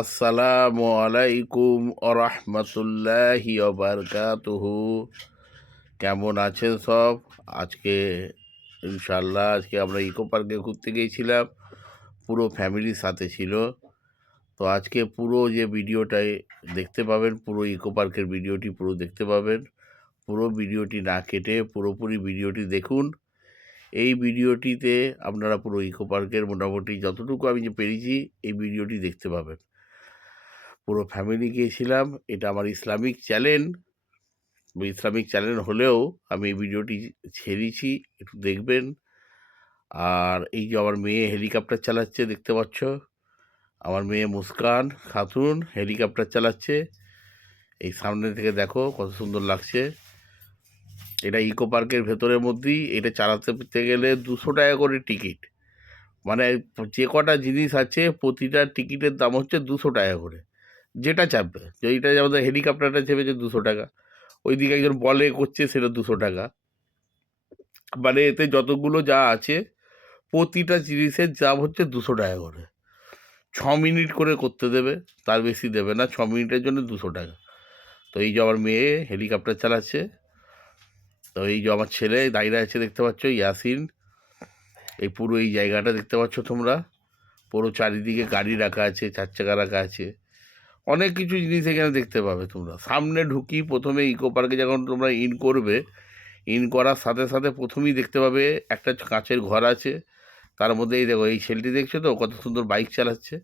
আসসালামু আলাইকুম আরহামতুল্লাহি বারকাতুহু। কেমন আছেন সব? আজকে ইনশাল্লাহ আমরা ইকো পার্কে ঘুরতে গিয়েছিলাম, পুরো ফ্যামিলির সাথে ছিল। তো আজকে পুরো যে ভিডিওটাই দেখতে পাবেন, পুরো ইকো পার্কের ভিডিওটি পুরো দেখতে পাবেন। পুরো ভিডিওটি না কেটে পুরোপুরি ভিডিওটি দেখুন। এই ভিডিওটিতে আপনারা পুরো ইকো পার্কের মোটামুটি যতটুকু আমি যে পেরেছি এই ভিডিওটি দেখতে পাবেন। পুরো ফ্যামিলি গিয়েছিলাম। এটা আমার ইসলামিক চ্যানেল হলেও আমি এই ভিডিওটি ছেড়েছি, একটু দেখবেন। আর এই যে আমার মেয়ে হেলিকপ্টার চালাচ্ছে, দেখতে পাচ্ছ। আমার মেয়ে মুস্কান খাতুন হেলিকপ্টার চালাচ্ছে। এই সামনে থেকে দেখো কত সুন্দর লাগছে। এটা ইকো পার্কের ভেতরের মধ্যেই, এটা চালাতে গেলে 200 টাকা করে টিকিট। মানে যে কটা জিনিস আছে প্রতিটা টিকিটের দাম হচ্ছে 200 টাকা করে। যেটা চাপবে, যেটা আমাদের হেলিকপ্টারটা চেপেছে 200 টাকা, ওইদিকে একজন বলে করছে সেটা 200 টাকা। মানে এতে যতগুলো যা আছে প্রতিটা জিনিসের দাম হচ্ছে 200 টাকা করে। 6 মিনিট করে করতে দেবে, তার বেশি দেবে না। 6 মিনিটের জন্য 200 টাকা। তো এই যে আমার মেয়ে হেলিকপ্টার চালাচ্ছে। তো এই যে আমার ছেলে দাঁড়িয়ে আছে, দেখতে পাচ্ছ, ইয়াসিন। এই পুরো এই জায়গাটা দেখতে পাচ্ছ তোমরা, পুরো চারিদিকে গাড়ি রাখা আছে, 4 চাকা রাখা আছে, অনেক কিছু জিনিস এখানে দেখতে পাবে তোমরা। সামনে ঢুকি প্রথমে ইকো পার্কে যখন তোমরা ইন করবে, ইন করার সাথে সাথে প্রথমেই দেখতে পাবে একটা কাঁচের ঘর আছে। তার মধ্যে এই দেখো, এই ছেলেটি দেখছো তো কত সুন্দর বাইক চালাচ্ছে।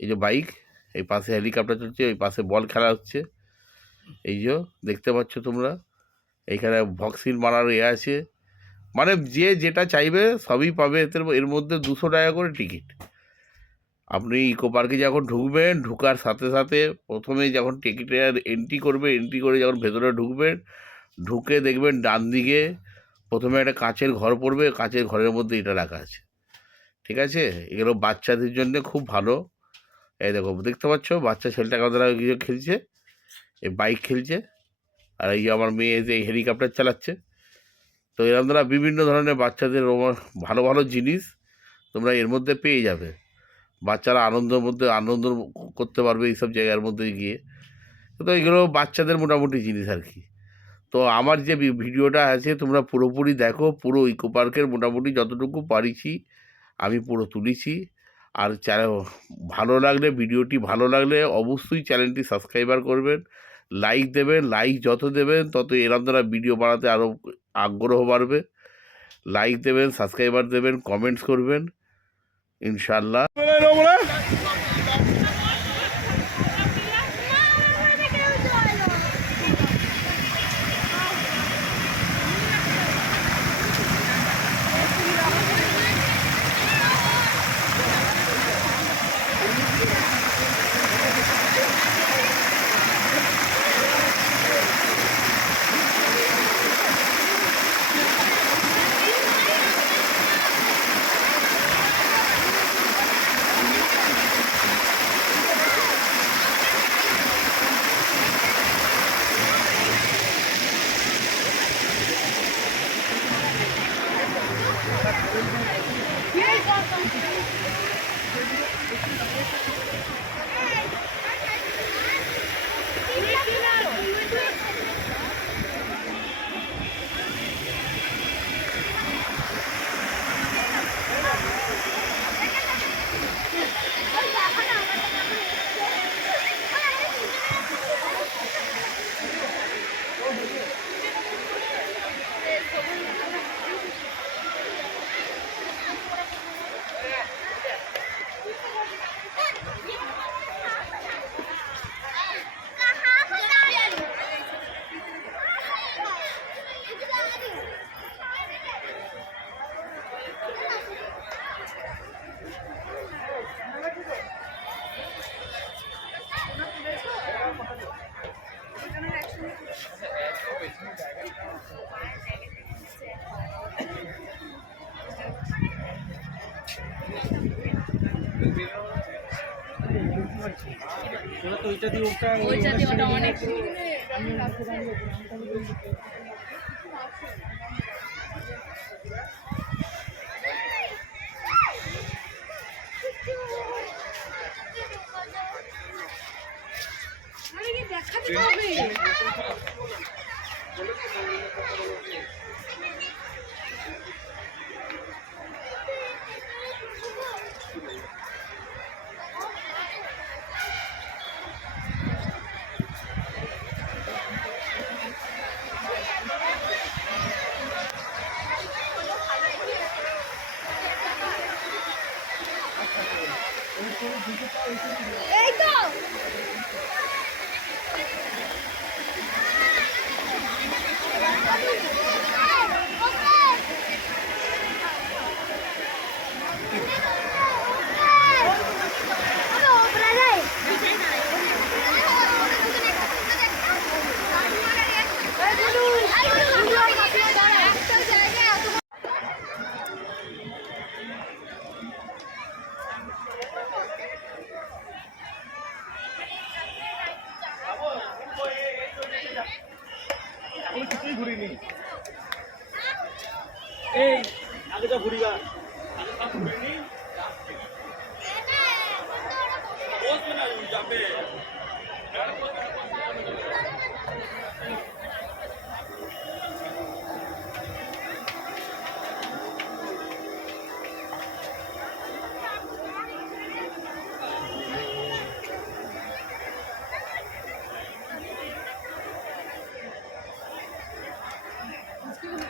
এই যে বাইক, এই পাশে হেলিকপ্টার চলছে, ওই পাশে বল খেলা হচ্ছে। এই যে দেখতে পাচ্ছ তোমরা, এইখানে ভক্সিন মারার আছে। মানে যে যেটা চাইবে সবই পাবে। এর মধ্যে 200 টাকা করে টিকিট। আপনি ইকো পার্কে যখন ঢুকবেন, ঢুকার সাথে সাথে প্রথমেই যখন টিকিটের এন্ট্রি করবে, এন্ট্রি করে যখন ভেতরে ঢুকবেন, ঢুকে দেখবেন ডান দিকে প্রথমে একটা কাঁচের ঘর পড়বে। কাঁচের ঘরের মধ্যে এটা রাখা আছে, ঠিক আছে? এগুলো বাচ্চাদের জন্য খুব ভালো। এই দেখো, দেখতে পাচ্ছ বাচ্চা ছেলেটা কত কিছু খেলছে, এই বাইক খেলছে। আর এই যে আমার মেয়ে যে হেলিকপ্টার চালাচ্ছে। তো এরকম দ্বারা বিভিন্ন ধরনের বাচ্চাদের ভালো ভালো জিনিস তোমরা এর মধ্যে পেয়ে যাবে। বাচ্চারা আনন্দ করতে পারবে এইসব জায়গার মধ্যে গিয়ে। তো এগুলো বাচ্চাদের মোটামুটি জিনিস আর কি। তো আমার যে ভিডিওটা আছে তোমরা পুরোপুরি দেখো। পুরো ইকো পার্কের মোটামুটি যতটুকু পারিছি আমি পুরো তুলেছি। আর ভালো লাগলে, ভিডিওটি ভালো লাগলে অবশ্যই চ্যানেলটি সাবস্ক্রাইবার করবেন, লাইক দেবেন। লাইক যত দেবেন তত এরম দ্বারা ভিডিও বানাতে আরও আগ্রহ বাড়বে। লাইক দেবেন, সাবস্ক্রাইবার দেবেন, কমেন্টস করবেন, ইনশাল্লাহ। ওইটা দিয়ে ওটা অনেক এই তো এখন কিছুই ঘুরিনি এই আগে তো ঘুরিবা আগে সব ঘুরিনি বসবে না যাবে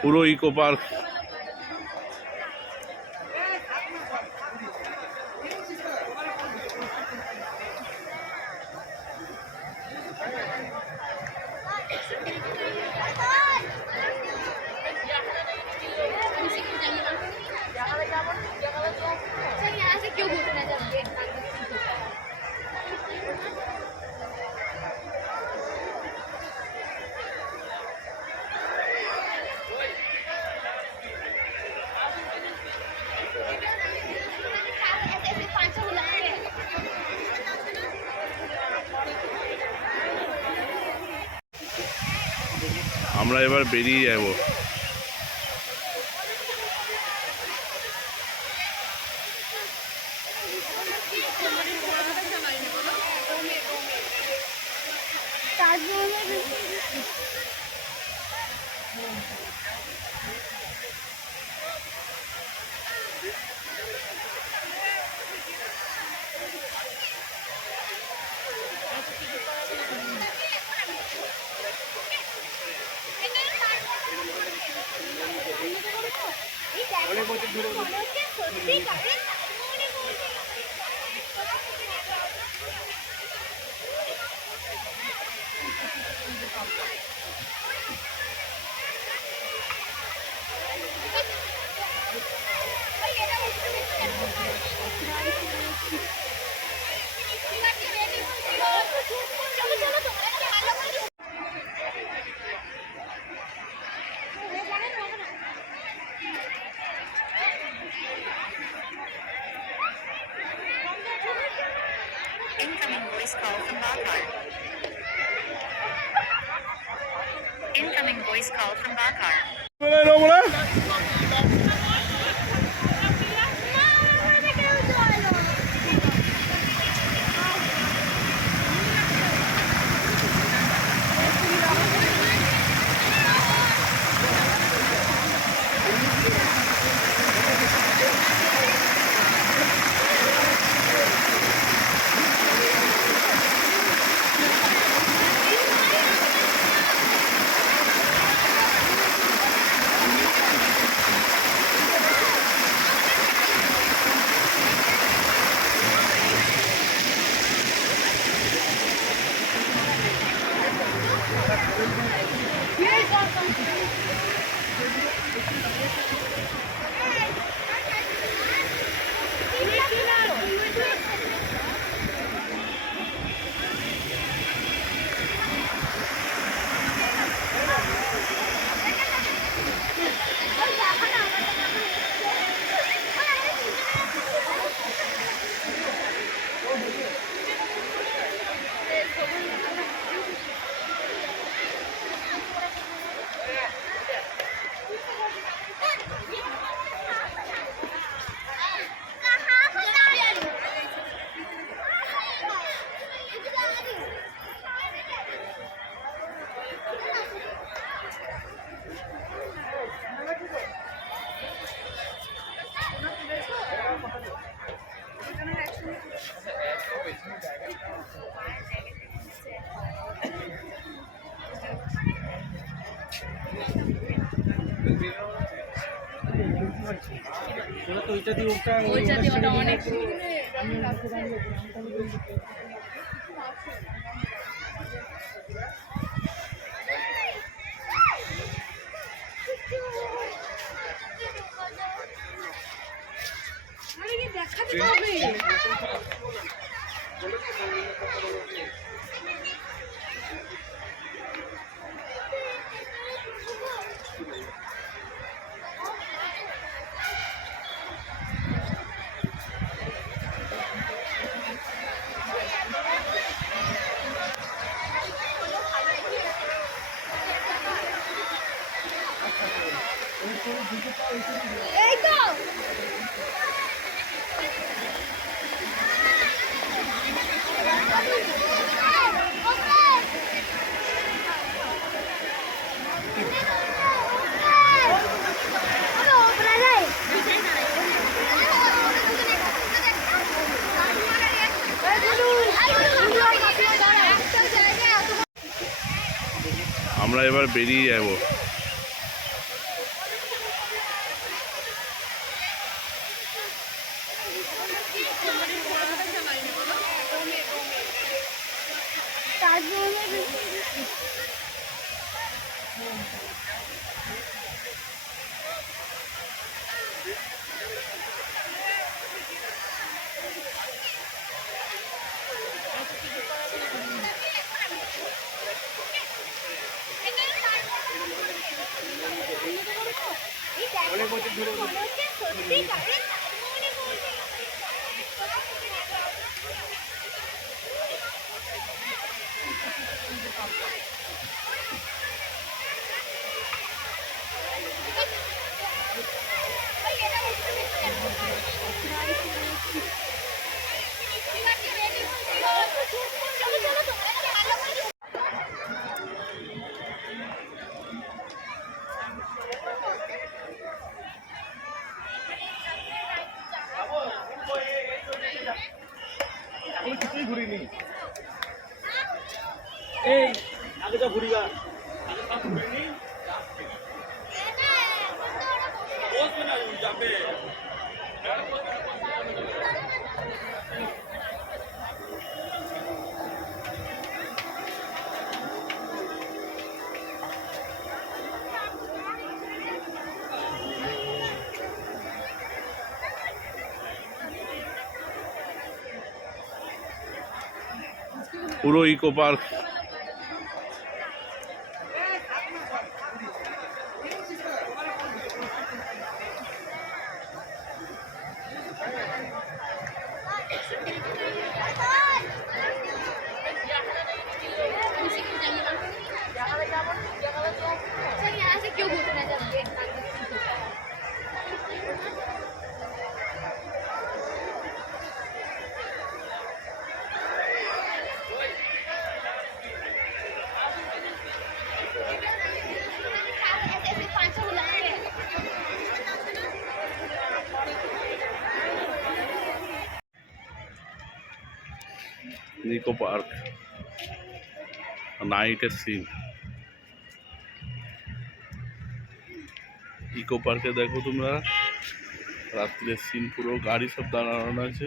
পুরো ইকো পার্ক क्यों घूमने जाते हैं আমরা এবার বেরিয়ে যাব। Incoming voice call from Bakar. Incoming voice call from Bakar. ওইটা দিয়ে ওটা অনেক দেখাতে হবে। এই তো আমরা এবার বেরিয়ে যাব। এখন কিছুই ঘুরিনি। এই আগে যা ঘুরি গা, আগে সব ঘুরিনি। বসবে না যাবে। পুরো ইকো পার্ক सर यहाँ से क्यों घुसना चाहते हैं? ऐसे 500 बुलाएंगे। ইকো পার্ক নাইটের সিন। ইকো পার্কে দেখো তোমরা রাত্রের সিন, পুরো গাড়ি সব দাঁড়ানো আছে।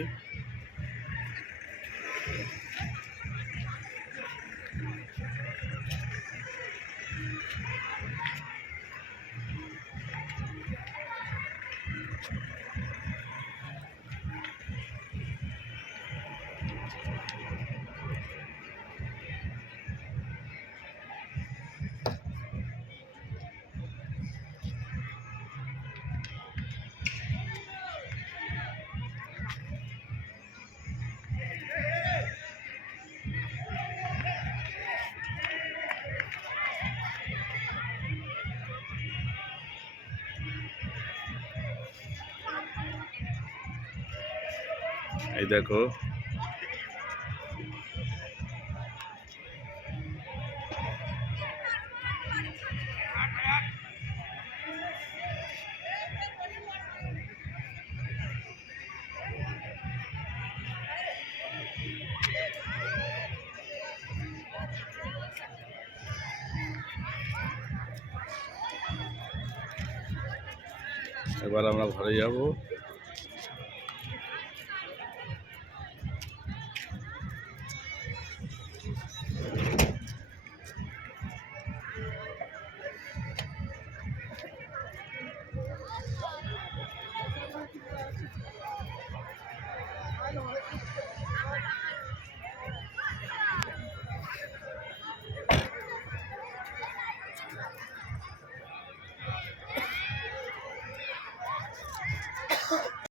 এই দেখো এবার আমরা ঘরে যাব।